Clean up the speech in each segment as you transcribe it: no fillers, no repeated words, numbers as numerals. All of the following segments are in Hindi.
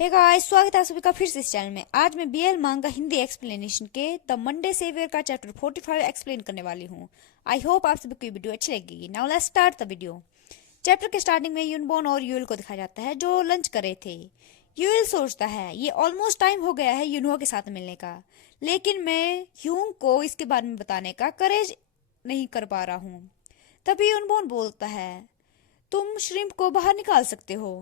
हे गाइस, स्वागत है आप सभी का फिर से इस चैनल में। आज मैं बीएल मांगा हिंदी एक्सप्लेनेशन के द मंडे सेवियर का चैप्टर 45 एक्सप्लेन करने वाली हूँ। आई होप आप सभी को ये वीडियो अच्छी लगेगी। Now let's start the video. Chapter के स्टार्टिंग में यूनबॉर्न और यूएल को दिखाया जाता है जो लंच कर रहे थे। यूएल सोचता है ये ऑलमोस्ट टाइम हो गया है यूनहो के साथ मिलने का, लेकिन मैं ह्यूंग को इसके बारे में बताने का करेज नहीं कर पा रहा हूँ। तभी यूनबॉर्न बोलता है तुम श्रिम्प को बाहर निकाल सकते हो।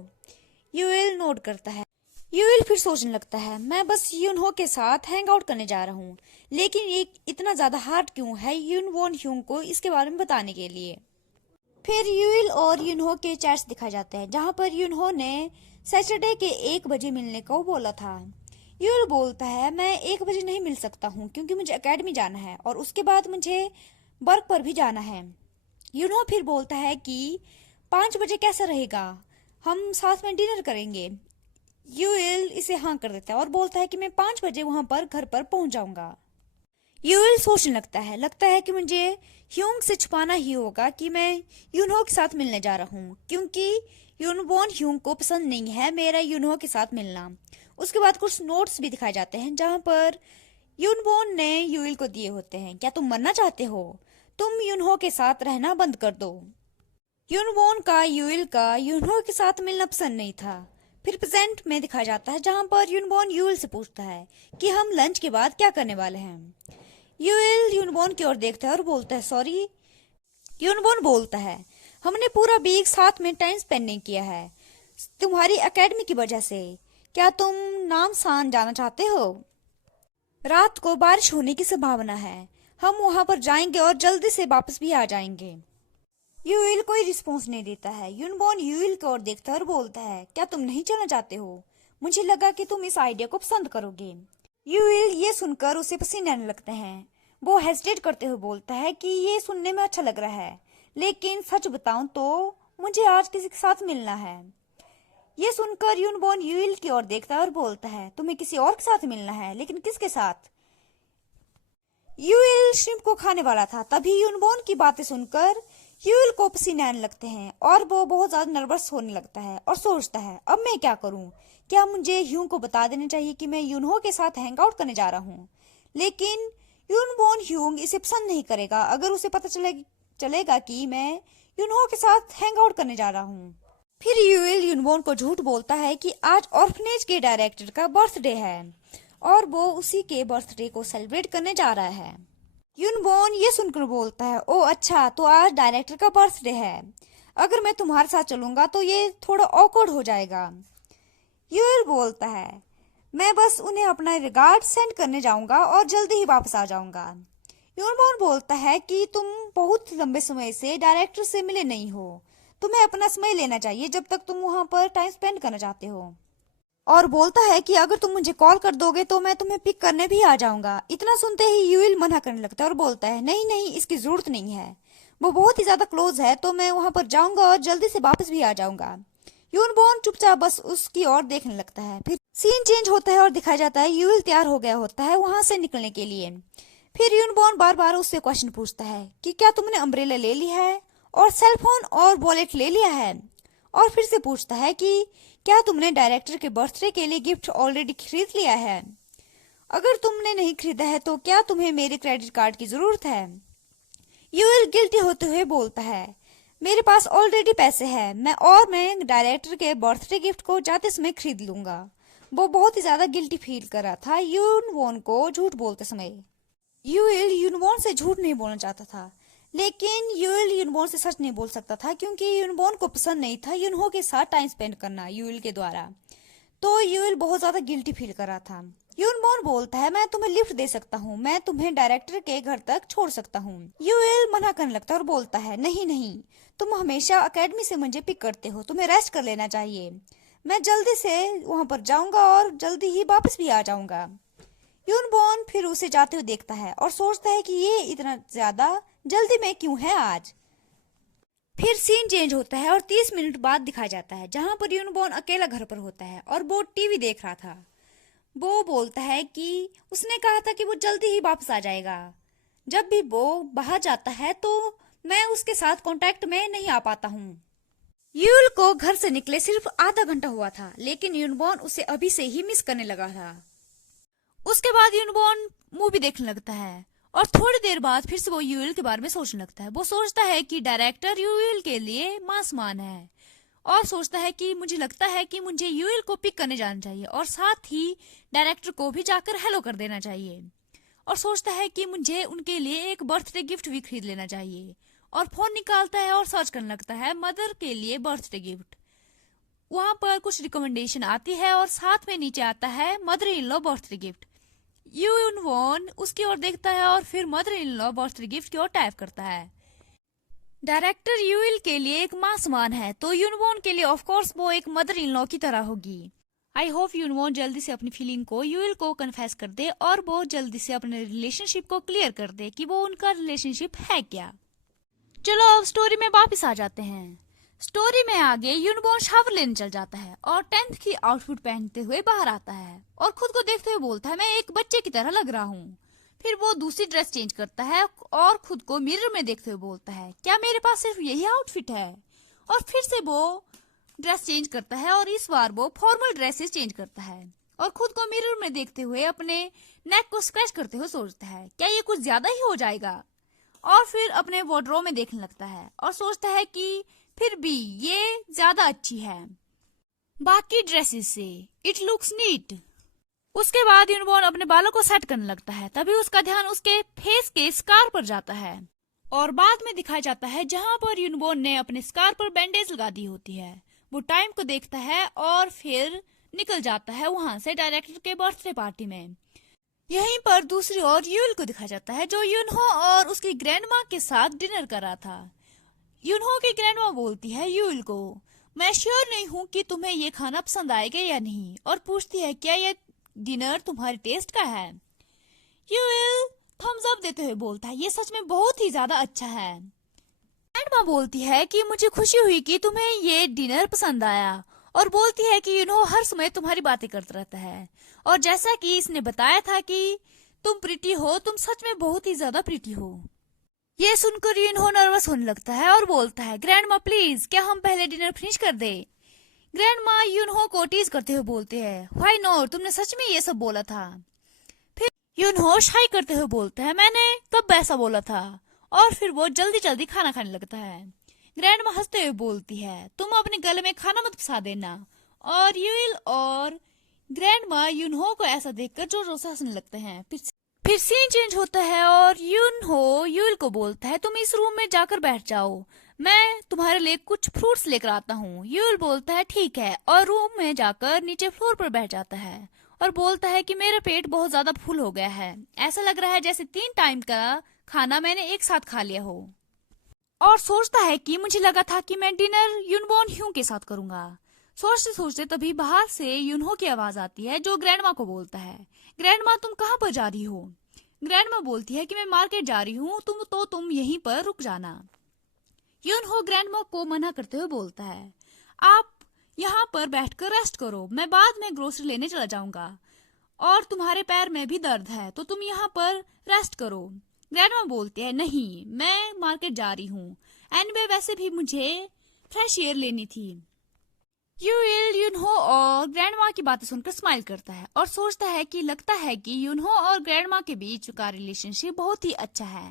यूएल नोट करता है। यूएल फिर सोचने लगता है मैं बस यूनहो के साथ हैंग आउट करने जा रहा हूँ, लेकिन ये इतना ज्यादा हार्ड क्यों है यूनवॉन ह्यूंग को इसके बारे में बताने के लिए। फिर यूएल और यूनहो के चैट्स दिखाए जाते हैं जहाँ पर यूनहो ने सैटरडे के 1 बजे मिलने को बोला था। यूएल बोलता है मैं 1 बजे नहीं मिल सकता हूँ क्योंकि मुझे एकेडमी जाना है और उसके बाद मुझे वर्क पर भी जाना है। यूनहो फिर बोलता है कि 5 बजे कैसा रहेगा, हम साथ में डिनर करेंगे। यूएल इसे हाँ कर देता है और बोलता है कि मैं 5 बजे वहां पर घर पर पहुंच जाऊंगा। यूएल सोचने लगता है कि मुझे ह्यूंग से छुपाना ही होगा कि मैं यूनहो के साथ मिलने जा रहा हूँ, क्योंकि यूनबॉन ह्यूंग को पसंद नहीं है मेरा यूनहो के साथ मिलना। उसके बाद कुछ नोट्स भी दिखाए जाते हैं जहां पर यूनबॉन ने यूएल को दिए होते हैं। क्या तुम मरना चाहते हो? तुम यूनहो के साथ रहना बंद कर दो। यूनबॉन का यूएल का यूनहो के साथ मिलना पसंद नहीं था। फिर प्रेजेंट में दिखाया जाता है जहां पर यूनबॉन यूएल से पूछता है कि हम लंच के बाद क्या करने वाले हैं। यूएल यूनबॉन की ओर देखता है और बोलता है सॉरी। यूनबॉन बोलता है हमने पूरा वीक साथ में टाइम स्पेंड नहीं किया है तुम्हारी एकेडमी की वजह से। क्या तुम नामसान जाना चाहते हो? रात को बारिश होने की संभावना है, हम वहां पर जाएंगे और जल्दी से वापस भी आ जाएंगे। यूएल कोई रिस्पॉन्स नहीं देता है। यूनबॉन यूएल की ओर देखता है और बोलता है क्या तुम नहीं चलना चाहते हो? मुझे लगा कि तुम इस आइडिया को पसंद करोगे। यूएल ये सुनकर उसे पसीने आने लगते हैं। वो हेजिटेट करते हुए बोलता है कि ये सुनने में अच्छा लग रहा है, लेकिन सच बताऊं तो मुझे आज किसी के साथ मिलना है। ये सुनकर यूनबॉन यूएल की ओर देखता है और बोलता है तुम्हें किसी और के साथ मिलना है, लेकिन किसके साथ? यूएल श्रिम्प को खाने वाला था। तभी यूनबॉन की बातें सुनकर यूएल को पसीने आने लगते हैं और वो बहुत ज्यादा नर्वस होने लगता है और सोचता है अब मैं क्या करूं? क्या मुझे ह्यूंग को बता देना चाहिए कि मैं यूनहो के साथ हैंग आउट करने जा रहा हूं? लेकिन यूनबॉन ह्यूंग इसे पसंद नहीं करेगा अगर उसे पता चलेगा कि मैं यूनहो के साथ हैंग आउट करने जा रहा हूँ। फिर यूएल यूनबॉन को झूठ बोलता है कि आज ऑर्फनेज के डायरेक्टर का बर्थडे है और वो उसी के बर्थडे को सेलिब्रेट करने जा रहा है। यूनबॉन ये सुनकर बोलता है ओ अच्छा, तो आज डायरेक्टर का बर्थडे है, अगर मैं तुम्हारे साथ चलूंगा तो ये थोड़ा ऑकवर्ड हो जाएगा। यूएल बोलता है मैं बस उन्हें अपना रिगार्ड सेंड करने जाऊंगा और जल्दी ही वापस आ जाऊंगा। यूनबॉन बोलता है कि तुम बहुत लंबे समय से डायरेक्टर से मिले नहीं हो, तुम्हें अपना समय लेना चाहिए जब तक तुम वहां पर टाइम स्पेंड करना चाहते हो। और बोलता है कि अगर तुम मुझे कॉल कर दोगे तो मैं तुम्हें पिक करने भी आ जाऊंगा। इतना सुनते ही यूएल मना करने लगता है और बोलता है नहीं नहीं, इसकी जरूरत नहीं है, वो बहुत ही ज्यादा क्लोज है तो मैं वहां पर जाऊंगा और जल्दी से वापस भी आ जाऊंगा। यूनबॉर्न चुपचाप बस उसकी ओर देखने लगता है। फिर सीन चेंज होता है और दिखाया जाता है यूएल तैयार हो गया होता है वहां से निकलने के लिए। फिर यूनबॉर्न बार बार उससे क्वेश्चन पूछता है कि क्या तुमने अम्ब्रेला ले लिया है और सेलफोन और वॉलेट ले लिया है, और फिर से पूछता है कि क्या तुमने डायरेक्टर के बर्थडे के लिए गिफ्ट ऑलरेडी खरीद लिया है? अगर तुमने नहीं खरीदा है तो क्या तुम्हें मेरे क्रेडिट कार्ड की जरूरत है? यूएल गिल्टी होते हुए बोलता है मेरे पास ऑलरेडी पैसे हैं, मैं डायरेक्टर के बर्थडे गिफ्ट को जाते समय खरीद लूंगा। वो बहुत ही ज्यादा गिल्टी फील कर रहा था यूनवॉन को झूठ बोलते समय। यूएल यूनबॉर्न से झूठ नहीं बोलना चाहता था, लेकिन यूएल यूनबॉर्न से सच नहीं बोल सकता था क्योंकि यूनबॉर्न को पसंद नहीं था यूनहो के साथ टाइम स्पेंड करना यूएल के द्वारा। तो यूएल बहुत ज्यादा गिल्टी फील कर रहा था। यूनबॉर्न बोलता है मैं तुम्हें लिफ्ट दे सकता हूँ, मैं तुम्हें डायरेक्टर के घर तक छोड़ सकता हूँ। यूएल मना करने लगता है और बोलता है नहीं नहीं, तुम हमेशा अकेडमी से मुझे पिक करते हो, तुम्हें रेस्ट कर लेना चाहिए। मैं जल्दी से वहां पर जाऊंगा और जल्दी ही वापस भी आ जाऊंगा। यूनबॉर्न फिर उसे जाते हुए देखता है और सोचता है कि ये इतना ज्यादा जल्दी में क्यों है आज। फिर सीन चेंज होता है और 30 मिनट बाद दिखाया जाता है जहां पर यूनबॉर्न अकेला घर पर होता है और वो टीवी देख रहा था। वो बोलता है कि उसने कहा था कि वो जल्दी ही वापस आ जाएगा। जब भी वो बाहर जाता है तो मैं उसके साथ कांटेक्ट में नहीं आ पाता हूँ। यूल को घर से निकले सिर्फ आधा घंटा हुआ था, लेकिन यूनबॉर्न उसे अभी से ही मिस करने लगा था। उसके बाद यूनबॉर्न मूवी देखने लगता है और थोड़ी देर बाद फिर से वो यूएल के बारे में सोचने लगता है। वो सोचता है कि डायरेक्टर यूएल के लिए मां समान है और सोचता है कि मुझे लगता है कि मुझे यूएल को पिक करने जाना चाहिए और साथ ही डायरेक्टर को भी जाकर हेलो कर देना चाहिए। और सोचता है कि मुझे उनके लिए एक बर्थडे गिफ्ट भी खरीद लेना चाहिए और फोन निकालता है और सर्च करने लगता है मदर के लिए बर्थडे गिफ्ट। वहां पर कुछ रिकमेंडेशन आती है और साथ में नीचे आता है mother in law birthday gift. Yunwon उसकी ओर देखता है और फिर mother in law birthday gift की ओर टाइप करता है। डायरेक्टर यूएल के लिए एक मां समान है, तो यूनवॉन के लिए ऑफ कोर्स वो एक मदर इन लॉ की तरह होगी। आई होप यूनवॉन जल्दी से अपनी फीलिंग को यूएल को कन्फेस कर दे और वो जल्दी से अपने रिलेशनशिप को क्लियर कर दे कि वो उनका रिलेशनशिप है क्या। चलो अब स्टोरी में वापस आ जाते हैं। स्टोरी में आगे यूनबॉर्न शावर लेने चल जाता है और 10th की आउटफिट पहनते हुए बाहर आता है और खुद को देखते हुए बोलता है मैं एक बच्चे की तरह लग रहा हूँ। फिर वो दूसरी ड्रेस चेंज करता है और खुद को मिरर में देखते हुए बोलता है क्या मेरे पास सिर्फ यही आउटफिट है। और फिर से वो ड्रेस चेंज करता है और इस बार वो फॉर्मल ड्रेसेस चेंज करता है और खुद को मिरर में देखते हुए अपने नेक को स्क्रैच करते हुए सोचता है क्या ये कुछ ज्यादा ही हो जाएगा। और फिर अपने वार्डरोब में देखने लगता है और सोचता है कि फिर भी ये ज्यादा अच्छी है बाकी ड्रेसेस से, इट लुक्स नीट। उसके बाद यूनबॉर्न अपने बालों को सेट करने लगता है, तभी उसका ध्यान उसके फेस के स्कार पर जाता है और बाद में दिखाया जाता है जहां पर यूनबॉर्न ने अपने स्कार पर बैंडेज लगा दी होती है। वो टाइम को देखता है और फिर निकल जाता है वहां से डायरेक्टर के बर्थडे पार्टी में। यहीं पर दूसरी ओर यूल को दिखाया जाता है जो यूनहो और उसकी ग्रैंडमा के साथ डिनर कर रहा था। यूनहो की ग्रैंडमा बोलती है यूल को मैं श्योर नहीं हूँ कि तुम्हें ये खाना पसंद आएगा या नहीं और पूछती है क्या ये डिनर तुम्हारे टेस्ट का है। यूल थम्स अप देते हुए बोलता है ये सच में बहुत ही ज्यादा अच्छा है। ग्रैंडमा बोलती है कि मुझे खुशी हुई कि तुम्हें ये डिनर पसंद आया और बोलती है कि यूनहो हर समय तुम्हारी बातें करता रहता है और जैसा कि इसने बताया था कि तुम प्रिटी हो, तुम सच में बहुत ही ज्यादा प्रिटी हो। ये सुनकर यूनहो नर्वस होने लगता है और बोलता है ग्रैंडमा प्लीज क्या हम पहले डिनर फिनिश कर दे। ग्रैंडमा यूनहो को टीज करते हुए बोलते हैं व्हाई नॉट, तुमने सच में ये सब बोला था। फिर यूनहो शाई करते हुए बोलता है मैंने कब ऐसा बोला था और फिर वो जल्दी जल्दी खाना खाने लगता है। ग्रैंडमा हंसते हुए बोलती है तुम अपने गले में खाना मत फंसा देना और यूल और ग्रैंडमा यूनहो को ऐसा देखकर जोर जोर से हंसने लगते हैं। फिर सीन चेंज होता है और यूनहो यूल को बोलता है तुम इस रूम में जाकर बैठ जाओ, मैं तुम्हारे लिए कुछ फ्रूट्स लेकर आता हूँ। यूल बोलता है ठीक है और रूम में जाकर नीचे फ्लोर पर बैठ जाता है और बोलता है कि मेरा पेट बहुत ज्यादा फुल हो गया है, ऐसा लग रहा है जैसे 3 टाइम का खाना मैंने एक साथ खा लिया हो। और सोचता है कि मुझे लगा था कि मैं डिनर यूनबॉर्न ह्यू के साथ करूंगा। सोचते सोचते तभी बाहर से यूनहो की आवाज आती है जो ग्रैंडमा को बोलता है ग्रैंडमा तुम कहाँ पर जा रही हो। ग्रैंडमा बोलती है कि मैं मार्केट जा रही हूँ, तुम यहीं पर रुक जाना। यूनहो ग्रैंडमा को मना करते हुए बोलता है आप यहाँ पर बैठकर रेस्ट करो, मैं बाद में ग्रोसरी लेने चला जाऊंगा और तुम्हारे पैर में भी दर्द है तो तुम यहाँ पर रेस्ट करो। ग्रैंडमा बोलती है नहीं मैं मार्केट जा रही हूँ, एनीवे वैसे भी मुझे फ्रेश एयर लेनी थी। यूनहो और ग्रैंडमा की बातें सुनकर स्माइल करता है और सोचता है कि लगता है कि यूनहो और ग्रैंडमा के बीच का रिलेशनशिप बहुत ही अच्छा है।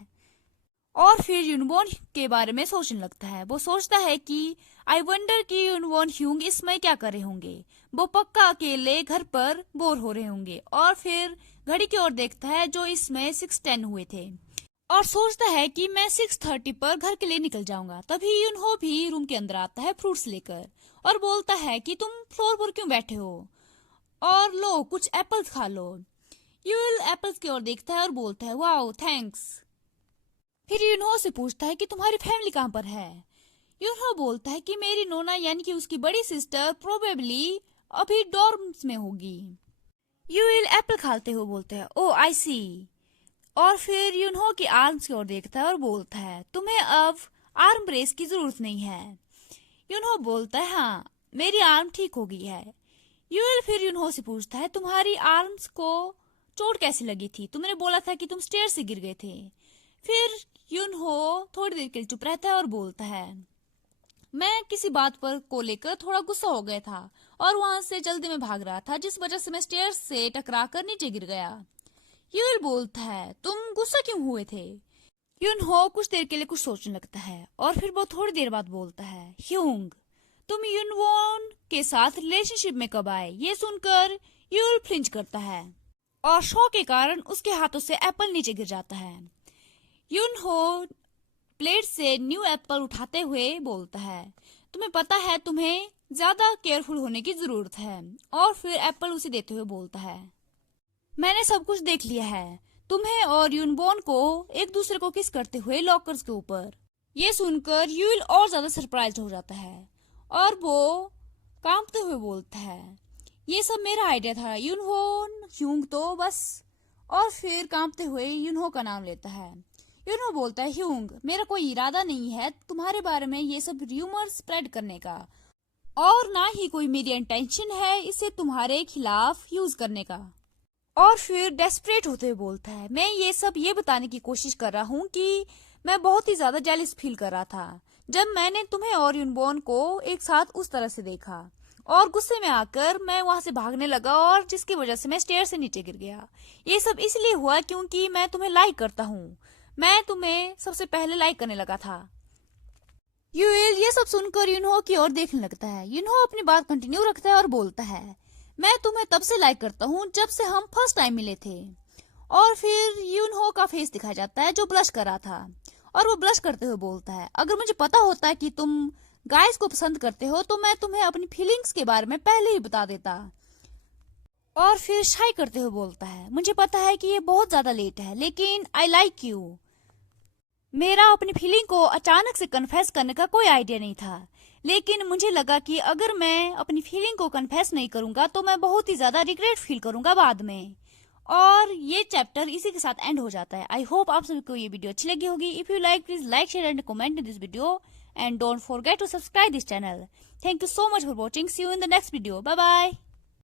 और फिर यूनबॉर्न के बारे में सोचने लगता है। वो सोचता है कि आई वंडर कि यूनबॉर्न ह्यूंग इसमें क्या कर रहे होंगे, वो पक्का अकेले घर पर बोर हो रहे होंगे। और फिर घड़ी की ओर देखता है जो इसमें 6:10 हुए थे और सोचता है कि मैं 6:30 पर घर के लिए निकल जाऊंगा। तभी यूनहो भी रूम के अंदर आता है फ्रूट्स लेकर और बोलता है कि तुम फ्लोर पर क्यों बैठे हो और लो कुछ एप्पल्स खा लो। यूल एप्पल्स की ओर देखता है और बोलता है वाओ थैंक्स। फिर यूनहो से पूछता है कि तुम्हारी फैमिली कहाँ पर है। यूनहो बोलता है कि मेरी नोना यानी कि उसकी बड़ी सिस्टर प्रोबेबली अभी डॉर्म्स में होगी। यूल एप्पल खाते हुए बोलते हैं ओ आई सी। और फिर यूनहो की आर्म्स की ओर देखता है और बोलता है तुम्हें अब आर्म ब्रेस की जरूरत नहीं है। यूनहो बोलता है हाँ मेरी आर्म ठीक हो गई है। यूल फिर यूनहो से पूछता है तुम्हारी आर्म्स को चोट कैसी लगी थी, तुमने बोला था कि तुम स्टेयर से गिर गए थे। फिर यूनहो थोड़ी देर के लिए चुप रहता है और बोलता है मैं किसी बात पर को लेकर थोड़ा गुस्सा हो गया था और वहां से जल्दी में भाग रहा था, जिस वजह से मैं स्टेयर्स से टकराकर नीचे गिर गया। यूल बोलता है, तुम गुस्सा क्यों हुए थे? यूनहो कुछ देर के लिए कुछ सोचने लगता है और फिर वो थोड़ी देर बाद बोलता है, ह्यूंग, तुम यूनवोन के साथ रिलेशनशिप में कब आए? ये सुनकर यूल फ्लिंच करता है और शॉक के कारण उसके हाथों से एप्पल नीचे गिर जाता है। यूनहो प्लेट से न्यू एप्पल उठाते हुए बोलता है, तुम्हें पता है तुम्हें ज्यादा केयरफुल होने की जरूरत है। और फिर एप्पल उसे देते हुए बोलता है, मैंने सब कुछ देख लिया है, तुम्हें और यूनबोन को एक दूसरे को किस करते हुए लॉकर्स के ऊपर। ये सुनकर यूल और ज्यादा सरप्राइज हो जाता है और वो कांपते हुए बोलता है, ये सब मेरा आइडिया था यूनहोन, ह्यूंग तो बस। और फिर कांपते हुए यूनहो का नाम लेता है। यूनहो बोलता है, ह्यूंग, मेरा कोई इरादा नहीं है तुम्हारे बारे में ये सब र्यूमर स्प्रेड करने का, और ना ही कोई मेरी इंटेंशन है इसे तुम्हारे खिलाफ यूज करने का। और फिर डेस्परेट होते हुए बोलता है, मैं ये सब ये बताने की कोशिश कर रहा हूँ कि मैं बहुत ही ज्यादा जेलस फील कर रहा था जब मैंने तुम्हें और यूनबोन को एक साथ उस तरह से देखा, और गुस्से में आकर मैं वहां से भागने लगा और जिसकी वजह से मैं स्टेयर से नीचे गिर गया। ये सब इसलिए हुआ क्योंकि मैं तुम्हें लाइक करता हूँ, मैं तुम्हें सबसे पहले लाइक करने लगा था। यूएल ये सब सुनकर यूनहो की ओर देखने लगता है। यूनहो अपनी बात कंटिन्यू रखता है और बोलता है, मैं तुम्हें तब से लाइक करता हूँ जब से हम फर्स्ट टाइम मिले थे। और फिर यूनहो का फेस दिखाया जाता है जो ब्लश कर रहा था, और वो ब्लश करते हुए बोलता है, अगर मुझे पता होता कि तुम गाइस को पसंद करते हो तो मैं तुम्हें अपनी फीलिंग्स के बारे में पहले ही बता देता। और फिर शाई करते हुए बोलता है, मुझे पता है कि ये बहुत ज्यादा लेट है, लेकिन आई लाइक यू। मेरा अपनी फीलिंग को अचानक से कन्फेस करने का कोई आइडिया नहीं था, लेकिन मुझे लगा कि अगर मैं अपनी फीलिंग को कन्फेस नहीं करूंगा तो मैं बहुत ही ज्यादा रिग्रेट फील करूंगा बाद में। और ये चैप्टर इसी के साथ एंड हो जाता है। आई होप आप सभी को ये वीडियो अच्छी लगी होगी। If you like, please like, share and comment in this video, and don't forget to subscribe this channel. Thank you so much for watching. See you in the next video. Bye bye.